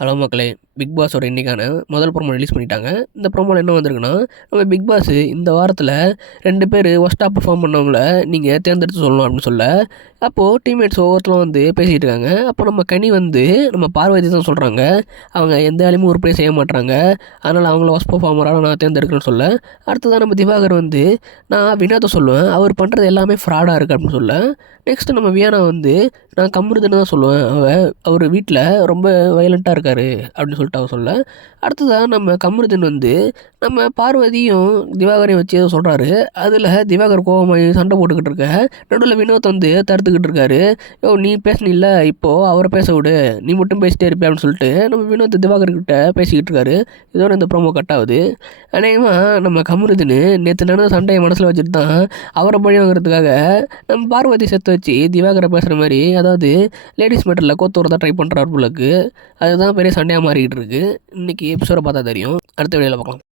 Hello மக்களே! Big பாஸோட இன்னைக்கான முதல் ப்ரோமோ ரிலீஸ் பண்ணிட்டாங்க. இந்த ப்ரோமோல என்ன வந்திருக்குன்னா, நம்ம பிக் பாஸ் இந்த வாரத்தில 2 பேர் வொர்ஸ்ட்டா பெர்ஃபார்ம் பண்ணவங்கள நீங்க தேர்ந்தெடுத்து சொல்லணும் அப்படின்னு சொல்ல, அப்போ டீம்மேட்ஸ் ஒவ்வொருத்தரும் வந்து பேசிக்கிட்டு இருக்காங்க. அப்போ நம்ம கனி வந்து நம்ம பார்வதி தான் சொல்றாங்க. அவங்க எந்த வேலையுமே உருப்படியா செய்ய மாட்றாங்க. அதனால அவங்கள வொர்ஸ்ட் பெர்ஃபார்மரா நான் தேர்ந்தெடுக்கிறேன்னு சொல்ல, அடுத்ததா நம்ம திவாகர் வந்து நான் வினோத சொல்லுவேன். அவர் பண்ணுறது எல்லாமே ஃப்ராடா இருக்கு அப்படின்னு சொல்ல, நெக்ஸ்ட் நம்ம வியானா வந்து நான் கம்ருதுன்னு தான் சொல்லுவேன். அவர் வீட்ல ரொம்ப வயலண்ட்டா இருக்காரு அப்படின்னு சொல்லிட்டு அவ சொல்ல, அடுத்ததா நம்ம கம்ருதீன் வந்து நம்ம பார்வதியும் திவாகரையும் வச்சு ஏதோ சொல்றாரு. அதில் திவாகர் கோவமாயி சண்டை போட்டுக்கிட்டு இருக்க, நடுவில் வினோத் வந்து தடுத்துக்கிட்டு இருக்காரு. நீ பேசுனில்ல, இப்போ அவரை பேச விடு, நீ மட்டும் பேசிட்டே இருப்பே அப்படின்னு சொல்லிட்டு நம்ம வினோத் திவாகர்கிட்ட பேசிக்கிட்டு இருக்காரு. இதோட இந்த ப்ரோமோ கட் ஆகுது. அநேகமாக நம்ம கம்ருதீன் நேற்று நடந்த சண்டையை மனசில் வச்சுட்டு தான் அவரை பழி வாங்குறதுக்காக நம்ம பார்வதி செத்து வச்சு திவாகரை பேசுகிற மாதிரி, அதாவது லேடிஸ் மேட்டரில் கோத்து வரதான் ட்ரை பண்ணுறாரு போலக்கு. அதுதான் பெரிய சண்டையாக மாறிக்கிட்டு இருக்கு. இன்றைக்கி எபிசோடை பார்த்தா தெரியும். அடுத்த வீடியோவில் பார்க்கலாம்.